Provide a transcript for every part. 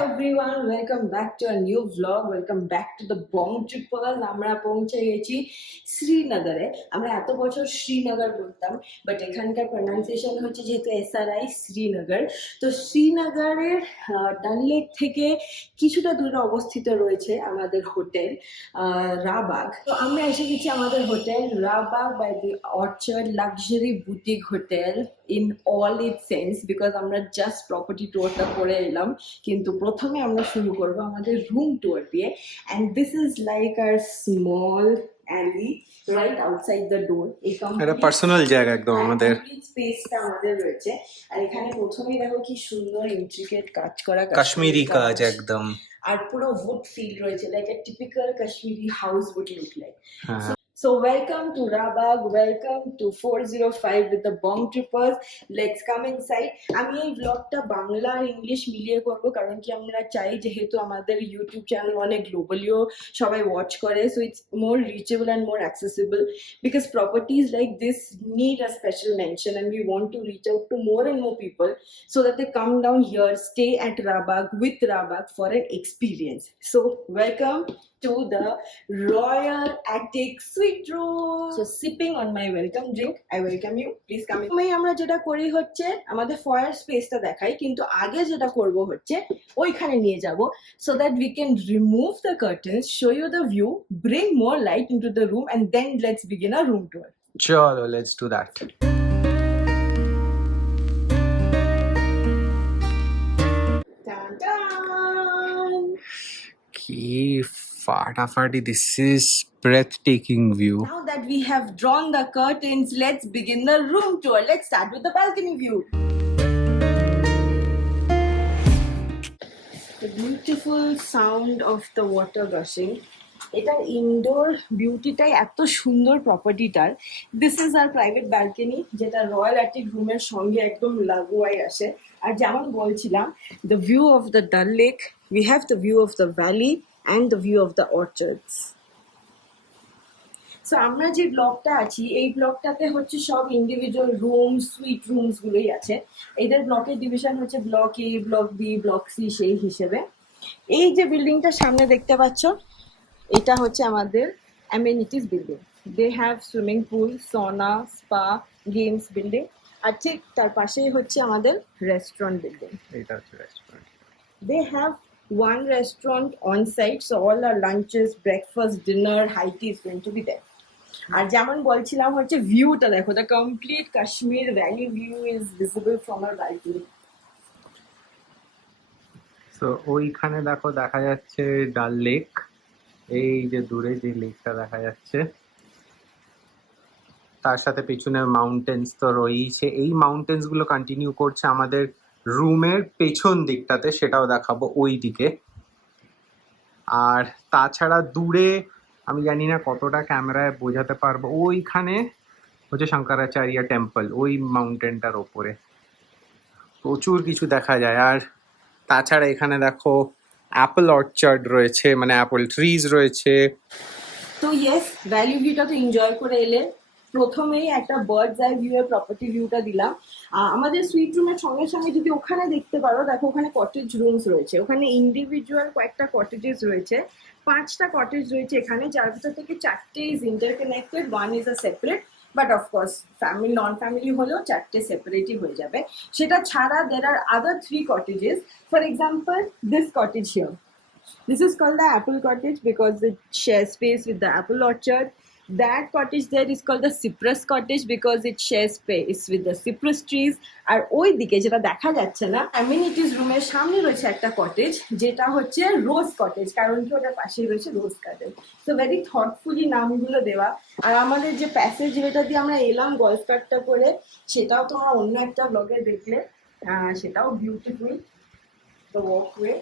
everyone, welcome back to a new vlog. Welcome back to the Bong Trippers. আমরা পৌঁছে গেছি শ্রীনগরে। আমরা এত বছর শ্রীনগর বলতাম, বাট এখানকার প্রনাউন্সিয়েশন হচ্ছে যেহেতু SRI শ্রীনগর। তো শ্রীনগরের ডাল লেক থেকে কিছুটা দূরে অবস্থিত রয়েছে আমাদের হোটেল রাবাগ। তো আমরা এসে গেছি আমাদের হোটেল রাবাগ by the orchard luxury boutique hotel in all its sense, because আমরা জাস্ট প্রপার্টি ট্যুরটা করে এলাম, কিন্তু প্রথমে আমরা শুরু করব আমাদের রুম ট্যুর দিয়ে। and this is like our small alley right outside the door. এটা পার্সোনাল জায়গা একদম আমাদের স্পেসটা আমাদের রয়েছে। আর এখানে প্রথমেই দেখো কি সুন্দর ইন্ট্রিকেট কাজ করা কাশ্মীরি কাজ একদম, আর পুরো wood feel রয়েছে, like a typical Kashmiri house would look like. হ্যাঁ। So welcome to Rabag, welcome to 405 with the Bong Trippers. Let's come inside. আমি এই ব্লগটা বাংলা আর ইংলিশ মিলিয়ে করব, কারণ কি আমরা চাই যেহেতু আমাদের ইউটিউব চ্যানেল অনেক গ্লোবালিও সবাই ওয়াচ করে, so it's more reachable and more accessible, because properties like this need a special mention and we want to reach out to more and more people so that they come down here, stay at Rabag with Rabag for an experience. So welcome to the Royal Attic Suite Room. So sipping on my welcome drink, I welcome you. Please come in. আমরা যেটা করি হচ্ছে আমাদের ফয়ার স্পেসটা দেখাই, কিন্তু আগে যেটা করব হচ্ছে ওইখানে নিয়ে যাব so that we can remove the curtains, show you the view, bring more light into the room, and then let's begin a room tour. চলো let's do that. Dun, dun. কি ফাটাফাটি, দিস ইজ ব্রেথটেকিং view. Now that we have drawn the curtains, let's begin the room tour. Let's start with the balcony view. The beautiful sound of the water gushing. এটার indoor বিউটিটাই এত সুন্দর প্রপার্টিটার। This is our private balcony, যেটা royal attic রুমের সঙ্গে একদম লাগোয়াই আসে। আর যেমন বলছিলাম, the view of the Dal Lake, we have the view of the valley and the view of the orchards. So আমরা যে ব্লকটা আছি, এই ব্লকটাতে হচ্ছে সব ইন্ডিভিজুয়াল রুম সুইট রুমস গুলোই আছে। এদের ব্লকের ডিভিশন হচ্ছে block A, block B, block C সেই হিসেবে। এই যে বিল্ডিংটা সামনে দেখতে পাচ্ছ, এটা হচ্ছে আমাদের amenities building. They have swimming pool, sauna, spa, games building. আর ঠিক তার পাশেই হচ্ছে আমাদের রেস্টুরেন্ট বিল্ডিং। এটা হচ্ছে restaurant. They have one restaurant on site, so all our lunches, breakfast, dinner, high tea is going to be there. আর যেমন বলছিলাম হচ্ছে ভিউটা দেখো, the complete Kashmir Valley view is visible from our balcony. তো ওইখানে দেখো দেখা যাচ্ছে ডাল লেক, এই যে দূরে যে লেকটা দেখা যাচ্ছে, তার সাথে পিছনের মাউন্টেন্স তো রয়েছে। এই মাউন্টেন্স গুলো কন্টিনিউ করছে আমাদের রুমের পেছন দিকটাতে, সেটাও দেখাবো ওই দিকে। আর তাছাড়া দূরে আমি জানি না কতটা ক্যামেরায় বোঝাতে পারবো, ওইখানে হচ্ছে শঙ্করাচার্য টেম্পল, ওই মাউন্টেনটার ওপরে প্রচুর কিছু দেখা যায়। আর তাছাড়া এখানে দেখো অ্যাপল অর্চার্ড রয়েছে, মানে অ্যাপল ট্রিজ রয়েছে। তো ইয়েস, ভ্যালি ভিউটা তো এনজয় করে এলে। প্রথমেই একটা বার্ডস আই ভিউ এর প্রপার্টি ভিউটা দিলাম। আমাদের সুইট রুমের সঙ্গে সঙ্গে যদি ওখানে দেখতে পারো, দেখো ওখানে কটেজ রুমস রয়েছে, ওখানে ইন্ডিভিজুয়াল কয়েকটা কটেজেস রয়েছে, 5টা কটেজ রয়েছে এখানে, যার ভিতর থেকে 4টে is interconnected, 1 is a separate. But of course family non family হলেও 4টে সেপারেটই হয়ে যাবে। সেটা ছাড়া দের আর other 3 cottages. For example, this cottage here, this is called the apple cottage because it shares space with the apple orchard. That cottage there is called the cypress cottage because it shares space with the cypress trees. আর ওই দিকে যেটা দেখা যাচ্ছে না, অ্যামিনিটিস রুমের সামনে রয়েছে একটা কটেজ, যেটা হচ্ছে রোজ কটেজ, কারণ কি ওটার পাশেই রয়েছে রোজ কটেজ। সো ভেরি থটফুলি নামগুলো দেওয়া। আর আমাদের যে প্যাসেজ যেটা দিয়ে আমরা এলাম গলফ কার্টটা করে, সেটাও তোমরা অন্য একটা ব্লগে দেখলে, সেটাও বিউটিফুল। দ্য ওয়াকওয়ে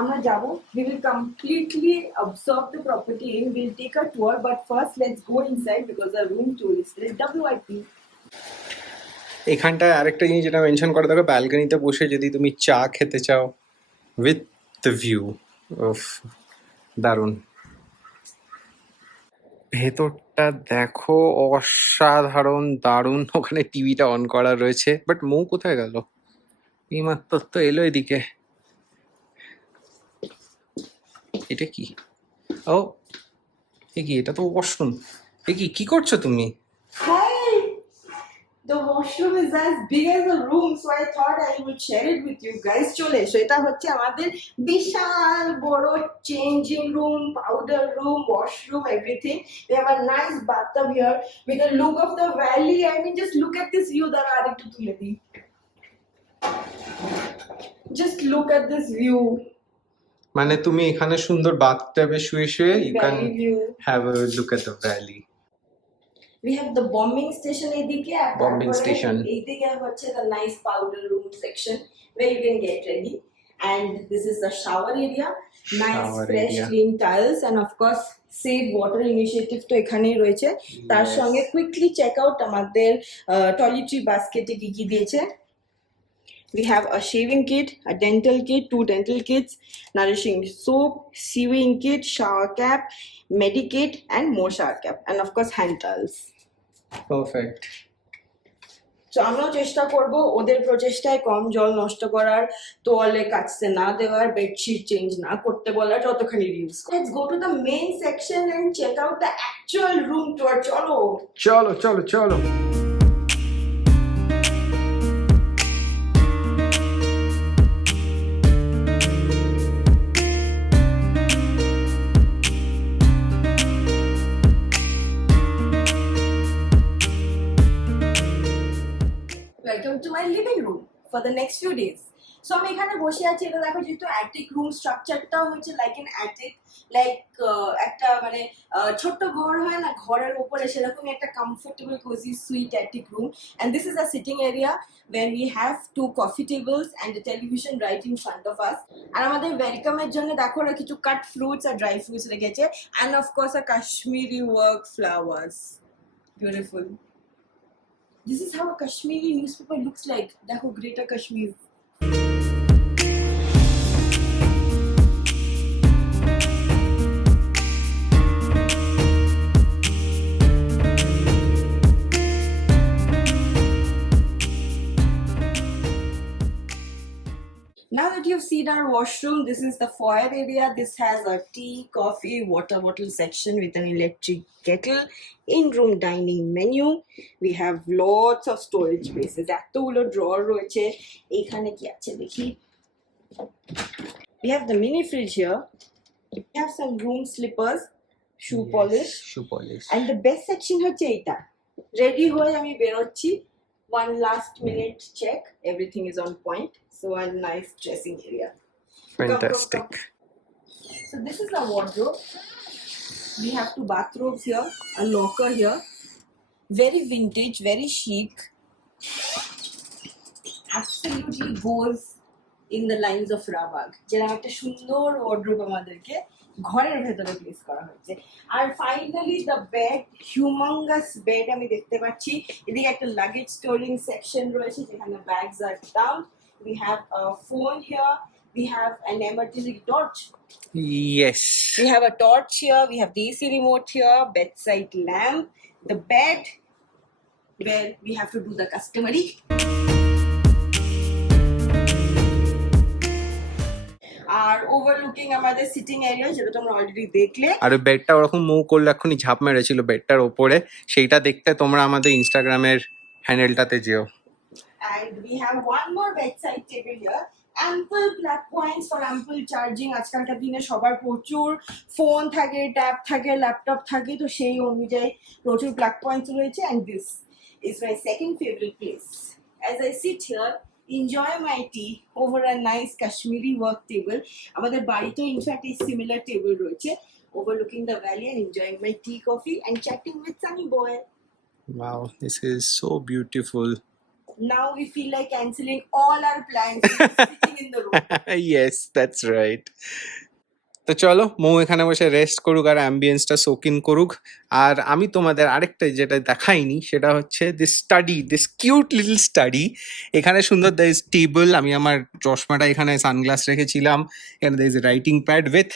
আমরা যাব, we will completely observe the property and we'll take a tour, but first let's go inside because the room tour is still WIP. এখানটায় আরেকটা জিনিস যেটা মেনশন করা থাকে, ব্যালকনিতে বসে যদি তুমি চা খেতে চাও উইথ দ্য ভিউ, অফ দারুণ। ভেতরটা দেখো অসাধারণ দারুণ। ওখানে টিভিটা অন করা রয়েছে, বাট মৌ কোথায় গেল? এইমাত্র তো এলো এদিকে। এটা কি? ও এ কি? এটা তো ওয়াশরুম। এ কি কি করছো তুমি? Hey, the washroom is as big as a room, so I thought I would share it with you guys. চলে এসো, এটা হচ্ছে আমাদের বিশাল বড় changing room, powder room, washroom, everything. We have a nice bathtub here with a look of the valley. I mean, just look at this view that are একটু তুলে দিই. Just look at this view. মানে তুমি এখানে সুন্দর বাথটাবে শুয়ে শুয়ে you can Valley view. Have a look at the valley. We have the bombing station এদিকে আর Bombing তারপরে station. এইদিকে হচ্ছে the nice powder room section where you can get ready, and this is the shower area, nice Shower fresh area. clean tiles, and of course save water initiative তো এখানেই রয়েছে। তার Yes. সঙ্গে quickly check out আমাদের টয়লেট্রি বাস্কেটে কি কি দিয়েছে। We have a shaving kit, a dental kit, 2 dental kits, nourishing soap, sewing kit, shower cap, medikit, and more shower cap, and of course hand towels. Perfect. তো আমরাও চেষ্টা করব ওদের প্রচেষ্টায় কম জল নষ্ট করার, তোয়ালে কাচতে না দেওয়ার, বেডশিট চেঞ্জ না করতে বলার, যতখানি reuse. Let's go to the main section and check out the actual room tour. চলো চলো চলো চলো। Welcome to my living room for the next few days. So আমি এখানে বসে আছি, এটা দেখো যেহেতু অ্যাটিক রুম স্ট্রাকচারটাও হচ্ছে লাইক এন অ্যাটিক, লাইক একটা মানে ছোট্ট ঘর হয় না, ঘরের উপরে সেরকমই একটা comfortable cosy sweet attic room. And this is a sitting area where we have 2 coffee tables and a television right in front of us. আর আমাদের ওয়েলকামের জন্য দেখো ওরা কিছু কাট ফ্রুটস আর ড্রাই ফ্রুটস রেখেছে, and of course a Kashmiri work flowers. Beautiful. This is how a Kashmiri newspaper looks like. Dekho, Greater Kashmir. Now that you've seen our washroom, this is the foyer area. This has a tea, coffee, water bottle section with an electric kettle, in-room dining menu. We have lots of storage spaces. এতগুলো drawer রয়েছে। এইখানে কি আছে দেখি। We have the mini fridge here. We have some room slippers, shoe polish, shoe polish. and the best section হচ্ছে এইটা। Ready হয়ে আমি বেরোচ্ছি। One last minute check. Everything is on point. So a nice dressing area. Fantastic. So this is the wardrobe. We have 2 bathrobes here, a locker here. Very vintage, very chic. Absolutely goes in the lines of Ravag. যেরকম একটা সুন্দর wardrobe আমাদেরকে ঘরের ভেতরে place করা হয়েছে। আর finally the bed, humongous bed আমি দেখতে পাচ্ছি। এদিকে একটা লাগেজ স্টোরিং সেকশন রয়েছে যেখানে ব্যাগস আর down. We have a phone here. We have an emergency torch. Yes. We have a torch here. We have the AC remote here. Bedside lamp. The bed where we have to do the customary. আর overlooking আমাদের sitting area, যেটা তোমরা অলরেডি দেখলে। আর ওই বেডটা ওরকম মুভ করলে এক্ষুনি ঝাঁপ মেরেছিল বেডটার ওপরে, সেইটা দেখতে তোমরা আমাদের ইনস্টাগ্রামের হ্যান্ডেলটাতে যেও। And we have one more bedside table here. Ample plug points for ample charging. আজকালকার দিনে সবার প্রচুর ফোন থাকে, ট্যাব থাকে, ল্যাপটপ থাকে, তো সেই অনুযায়ী প্রচুর প্লাগ পয়েন্টস রয়েছে। And this is my second favorite place. As I sit here, enjoy my tea over a nice Kashmiri work table. আমাদের বাড়িতেও ইনফ্যাক্ট এই সিমিলার টেবিল রয়েছে, overlooking the valley and enjoying my tea, coffee and chatting with Sunny Boy. Wow, this is so beautiful. Now we feel like cancelling all our plans and sitting in the room. Yes, that's right. তো চলো মৌ এখানে বসে রেস্ট করুক আর অ্যাম্বিয়েন্সটা soak in করুক। আর আমি তোমাদের আরেকটা যেটা দেখাইনি সেটা হচ্ছে this study, this cute little study. এখানে সুন্দর দিস টেবল, আমি আমার চশমাটা এখানে সানগ্লাস রেখেছিলাম, এখানে this writing pad with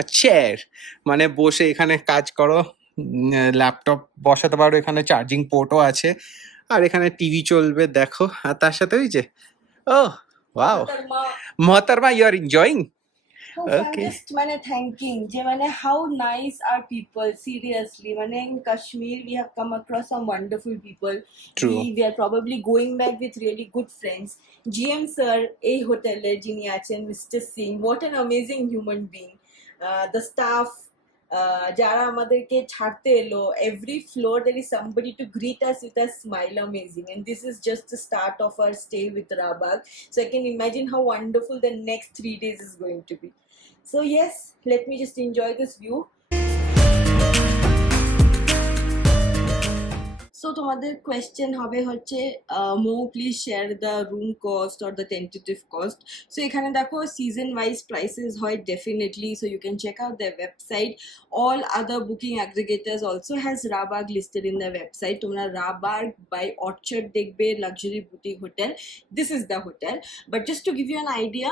a chair, মানে বসে এখানে কাজ করো, ল্যাপটপ বসাতে পারো, এখানে চার্জিং পোর্টও আছে, আর এখানে টিভি চলবে দেখো। আর তার সাথে ওই যে ও ওয়াও Mohtarma, মোহতারমা, you are enjoying. Oh, so I'm Okay. just thanking how nice are people, seriously. In Kashmir we have come across some wonderful people. True. We are probably going back with really good friends. GM sir, a hotel jini achen, Mr. Singh, what an amazing human being. The staff, যারা আমাদেরকে ছাড়তে এলো, every floor there is somebody to greet us with a smile, amazing. And this is just the start of our stay with Rabagh, so I can imagine how wonderful the next 3 days is going to be. So yes, let me just enjoy this view. So তোমাদের question হবে হচ্ছে Mo, please share the room cost or the tentative cost. So এখানে দেখো season wise prices হয় definitely, so you can check out their website. All other booking aggregators also has Rabagh listed in their website. তোমরা Rabagh by Orchard দেখবে, luxury boutique hotel. This is the hotel, but just to give you an idea,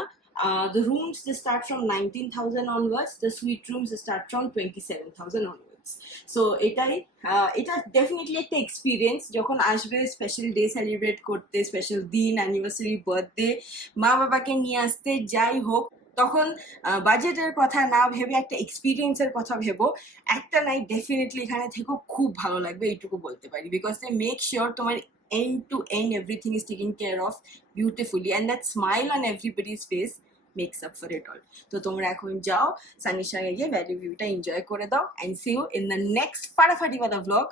the rooms they start from 19,000 onwards, the suite rooms they start from 27,000 onwards. So এটা ডেফিনেটলি একটা এক্সপিরিয়েন্স যখন আসবে special day celebrate করতে, স্পেশাল দিন, anniversary, birthday, মা বাবাকে নিয়ে আসতে, যাই হোক, তখন বাজেটের কথা না ভেবে একটা এক্সপিরিয়েন্সের কথা ভেবো। একটা নাইট ডেফিনেটলি এখানে থেকেও খুব ভালো লাগবে, এইটুকু বলতে পারি, বিকজ দে মেক শিওর তোমার end to end everything is taken care of beautifully, and that smile on everybody's face makes up for it all. তো তোমরা এখন যাও সানির সঙ্গে গিয়ে ভ্যালি ভিউটা এনজয় করে দাও, and see you in the next ফাটাফাটি ওয়ালা vlog.